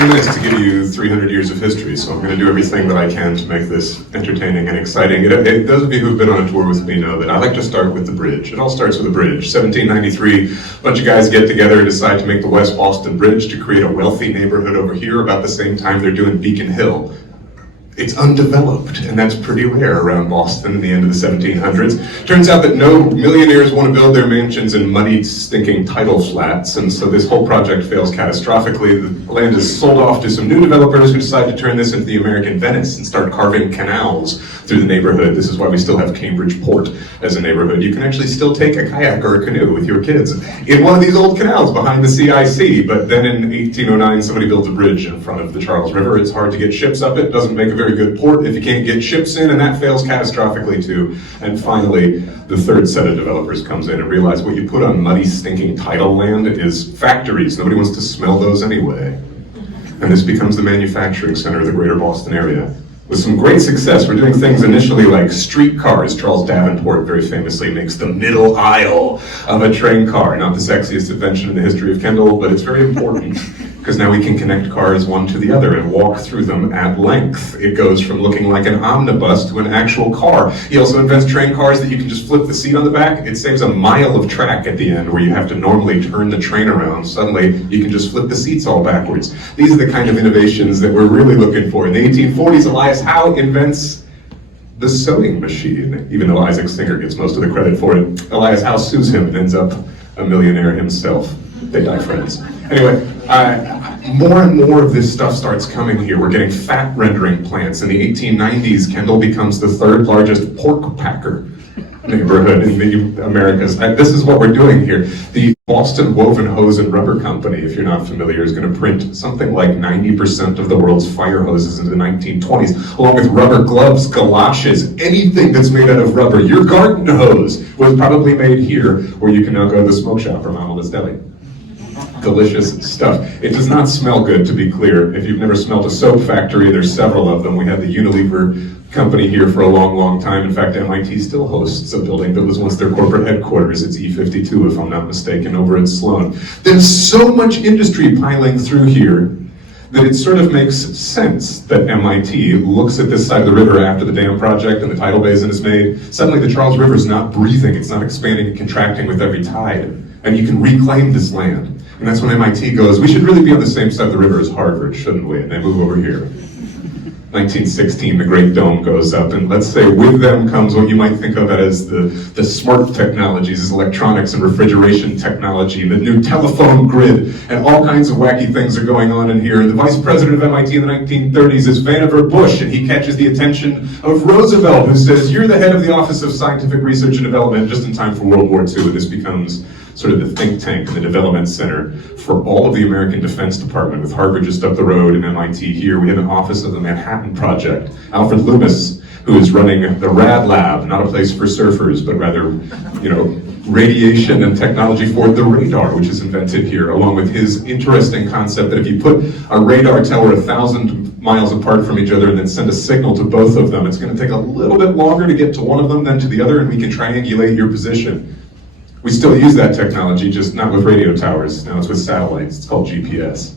10 minutes to give you 300 years of history, so I'm going to do everything that I can to make this entertaining and exciting. Those of you who've been on a tour with me know that I like to start with the bridge. It all starts with a bridge. 1793, a bunch of guys get together and decide to make the West Boston Bridge to create a wealthy neighborhood over here about the same time they're doing Beacon Hill. It's undeveloped, and that's pretty rare around Boston in the end of the 1700s. Turns out that no millionaires want to build their mansions in muddy, stinking tidal flats, and so this whole project fails catastrophically. The land is sold off to some new developers who decide to turn this into the American Venice and start carving canals through the neighborhood. This is why we still have Cambridge Port as a neighborhood. You can actually still take a kayak or a canoe with your kids in one of these old canals behind the CIC, but then in 1809 somebody builds a bridge in front of the Charles River. It's hard to get ships up it, doesn't make a very good port if you can't get ships in, and that fails catastrophically too. And finally, the third set of developers comes in and realize what you put on muddy, stinking tidal land is factories. Nobody wants to smell those anyway. And this becomes the manufacturing center of the greater Boston area. With some great success, we're doing things initially like streetcars. Charles Davenport very famously makes the middle aisle of a train car. Not the sexiest invention in the history of Kendall, but it's very important because now we can connect cars one to the other and walk through them at length. It goes from looking like an omnibus to an actual car. He also invents train cars that you can just flip the seat on the back. It saves a mile of track at the end where you have to normally turn the train around. Suddenly, you can just flip the seats all backwards. These are the kind of innovations that we're really looking for. In the 1840s, Elias Howe invents the sewing machine. Even though Isaac Singer gets most of the credit for it, Elias Howe sues him and ends up a millionaire himself. They die friends. Anyway, more and more of this stuff starts coming here. We're getting fat rendering plants. In the 1890s, Kendall becomes the third largest pork packer neighborhood in the Americas. This is what we're doing here. The Boston Woven Hose and Rubber Company, if you're not familiar, is going to print something like 90% of the world's fire hoses in the 1920s, along with rubber gloves, galoshes, anything that's made out of rubber. Your garden hose was probably made here, where you can now go to the smoke shop or Mama's Deli. Delicious stuff. It does not smell good, to be clear. If you've never smelled a soap factory, there's several of them. We had the Unilever company here for a long, long time. In fact, MIT still hosts a building that was once their corporate headquarters. It's E52, if I'm not mistaken, over in Sloan. There's so much industry piling through here that it sort of makes sense that MIT looks at this side of the river after the dam project and the tidal basin is made. Suddenly the Charles River is not breathing. It's not expanding and contracting with every tide. And you can reclaim this land. And that's when MIT goes, we should really be on the same side of the river as Harvard, shouldn't we? And they move over here. 1916, the Great Dome goes up, and let's say with them comes what you might think of as the smart technologies, as electronics and refrigeration technology, the new telephone grid, and all kinds of wacky things are going on in here. The vice president of MIT in the 1930s is Vannevar Bush, and he catches the attention of Roosevelt, who says, you're the head of the Office of Scientific Research and Development, just in time for World War II, and this becomes sort of the think tank and the development center for all of the American Defense Department, with Harvard just up the road and MIT here. We have an office of the Manhattan Project. Alfred Loomis, who is running the RAD Lab, not a place for surfers, but rather, radiation and technology for the radar, which is invented here, along with his interesting concept that if you put a radar tower 1,000 miles apart from each other and then send a signal to both of them, it's going to take a little bit longer to get to one of them than to the other, and we can triangulate your position. We still use that technology, just not with radio towers. Now it's with satellites. It's called GPS.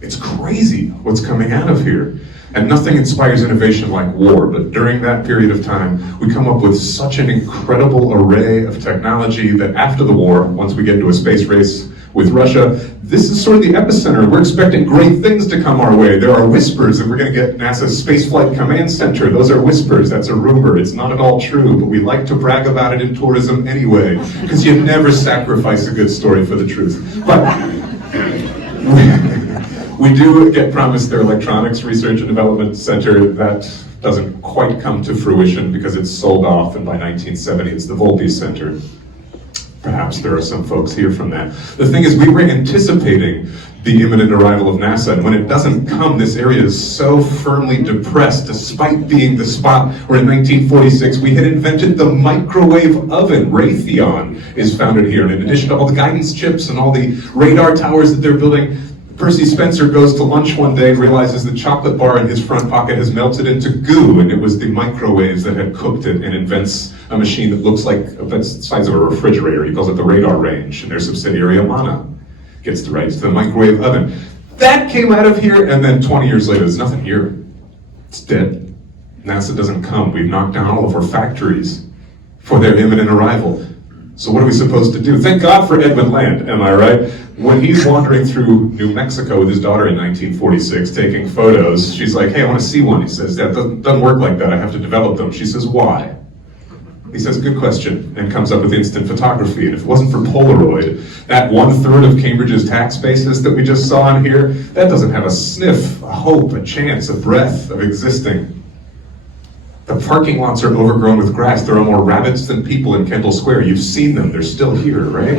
It's crazy what's coming out of here. And nothing inspires innovation like war, but during that period of time, we come up with such an incredible array of technology that after the war, once we get into a space race with Russia, this is sort of the epicenter. We're expecting great things to come our way. There are whispers that we're going to get NASA's Spaceflight Command Center. Those are whispers. That's a rumor. It's not at all true, but we like to brag about it in tourism anyway, because you never sacrifice a good story for the truth. But we do get promised their Electronics Research and Development Center. That doesn't quite come to fruition because it's sold off, and by 1970 it's the Volpe Center. Perhaps there are some folks here from that. The thing is, we were anticipating the imminent arrival of NASA, and when it doesn't come, this area is so firmly depressed, despite being the spot where in 1946 we had invented the microwave oven. Raytheon is founded here, and in addition to all the guidance chips and all the radar towers that they're building, Percy Spencer goes to lunch one day and realizes the chocolate bar in his front pocket has melted into goo, and it was the microwaves that had cooked it, and invents a machine that looks like the size of a refrigerator. He calls it the radar range, and their subsidiary Amana gets the rights to the microwave oven. That came out of here, and then 20 years later, there's nothing here. It's dead. NASA doesn't come. We've knocked down all of our factories for their imminent arrival. So what are we supposed to do? Thank God for Edwin Land, am I right? When he's wandering through New Mexico with his daughter in 1946, taking photos, she's like, hey, I want to see one. He says, that doesn't work like that. I have to develop them. She says, why? He says, good question, and comes up with instant photography. And if it wasn't for Polaroid, that 1/3 of Cambridge's tax basis that we just saw in here, that doesn't have a sniff, a hope, a chance, a breath of existing. The parking lots are overgrown with grass. There are more rabbits than people in Kendall Square. You've seen them, they're still here, right?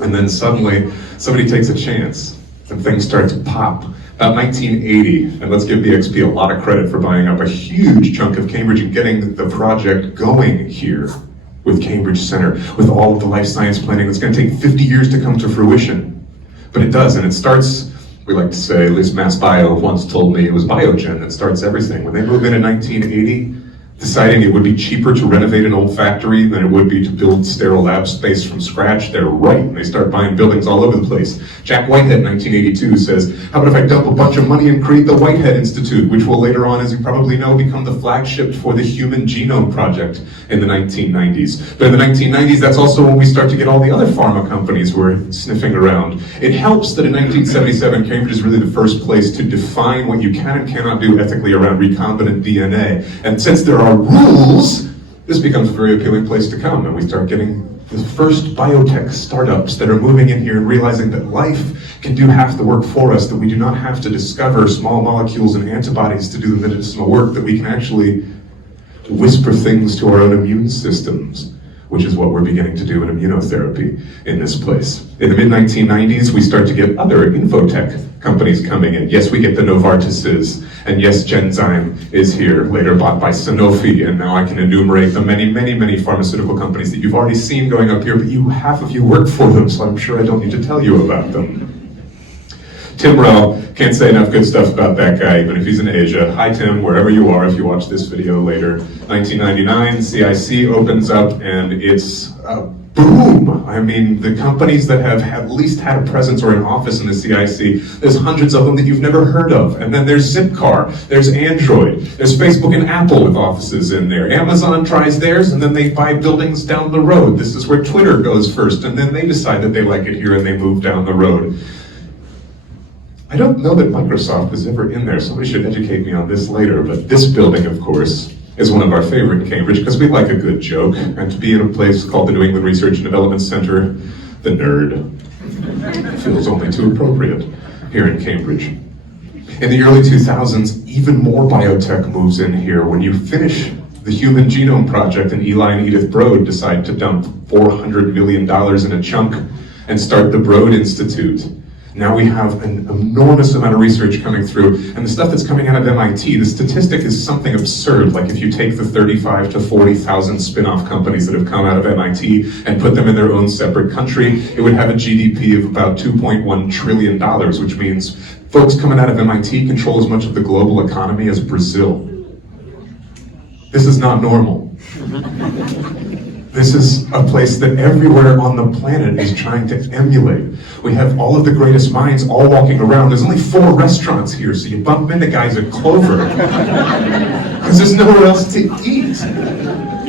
And then suddenly, somebody takes a chance, and things start to pop. About 1980, and let's give BXP a lot of credit for buying up a huge chunk of Cambridge and getting the project going here with Cambridge Center, with all of the life science planning that's going to take 50 years to come to fruition. But it does, and it starts, we like to say, at least Mass Bio once told me, it was Biogen that starts everything. When they move in 1980, deciding it would be cheaper to renovate an old factory than it would be to build sterile lab space from scratch, they're right, and they start buying buildings all over the place. Jack Whitehead in 1982 says, how about if I dump a bunch of money and create the Whitehead Institute, which will later on, as you probably know, become the flagship for the Human Genome Project in the 1990s. But in the 1990s, that's also when we start to get all the other pharma companies who are sniffing around. It helps that in 1977, Cambridge is really the first place to define what you can and cannot do ethically around recombinant DNA. And since there are rules, this becomes a very appealing place to come, and we start getting the first biotech startups that are moving in here and realizing that life can do half the work for us, that we do not have to discover small molecules and antibodies to do the medicinal work, that we can actually whisper things to our own immune systems, which is what we're beginning to do in immunotherapy in this place. In the mid-1990s, we start to get other infotech companies coming in. Yes, we get the Novartises, and yes, Genzyme is here, later bought by Sanofi, and now I can enumerate the many, many, many pharmaceutical companies that you've already seen going up here, but half of you work for them, so I'm sure I don't need to tell you about them. Tim Rell, can't say enough good stuff about that guy, even if he's in Asia. Hi Tim, wherever you are, if you watch this video later. 1999, CIC opens up, and it's boom! I mean, the companies that have at least had a presence or an office in the CIC, there's hundreds of them that you've never heard of. And then there's Zipcar, there's Android, there's Facebook and Apple with offices in there. Amazon tries theirs, and then they buy buildings down the road. This is where Twitter goes first, and then they decide that they like it here and they move down the road. I don't know that Microsoft was ever in there. Somebody should educate me on this later, but this building, of course, is one of our favorite in Cambridge because we like a good joke, and to be in a place called the New England Research and Development Center, the nerd, feels only too appropriate here in Cambridge. In the early 2000s, even more biotech moves in here. When you finish the Human Genome Project and Eli and Edith Broad decide to dump $400 million in a chunk and start the Broad Institute. Now we have an enormous amount of research coming through, and the stuff that's coming out of MIT, the statistic is something absurd, like if you take the 35 to 40,000 spin-off companies that have come out of MIT and put them in their own separate country, it would have a GDP of about $2.1 trillion, which means folks coming out of MIT control as much of the global economy as Brazil. This is not normal. This is a place that everywhere on the planet is trying to emulate. We have all of the greatest minds all walking around. There's only 4 restaurants here, so you bump into guys at Clover because there's nowhere else to eat.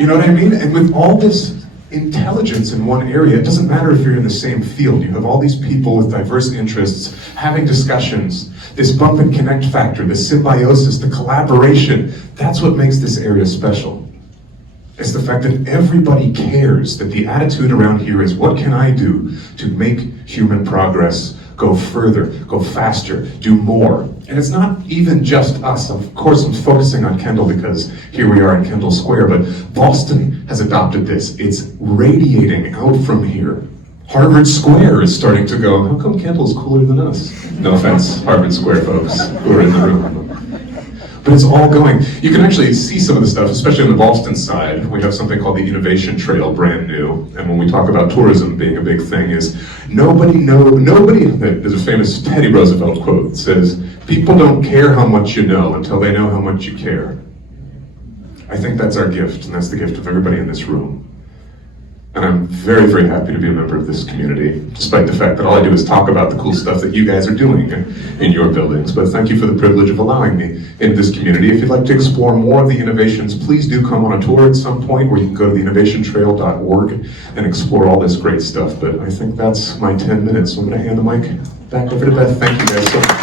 You know what I mean? And with all this intelligence in one area, it doesn't matter if you're in the same field. You have all these people with diverse interests having discussions. This bump and connect factor, the symbiosis, the collaboration, that's what makes this area special. It's the fact that everybody cares, that the attitude around here is, what can I do to make human progress go further, go faster, do more? And it's not even just us. Of course, I'm focusing on Kendall because here we are in Kendall Square, but Boston has adopted this. It's radiating out from here. Harvard Square is starting to go, how come Kendall's cooler than us? No offense, Harvard Square folks who are in the room. But it's all going. You can actually see some of the stuff, especially on the Boston side. We have something called the Innovation Trail, brand new. And when we talk about tourism being a big thing, is nobody, there's a famous Teddy Roosevelt quote that says, people don't care how much you know until they know how much you care. I think that's our gift, and that's the gift of everybody in this room. and I'm very, very happy to be a member of this community, despite the fact that all I do is talk about the cool stuff that you guys are doing in your buildings. But thank you for the privilege of allowing me in this community. If you'd like to explore more of the innovations, please do come on a tour at some point where you can go to the innovationtrail.org and explore all this great stuff. But I think that's my 10 minutes, so I'm going to hand the mic back over to Beth. Thank you guys so much.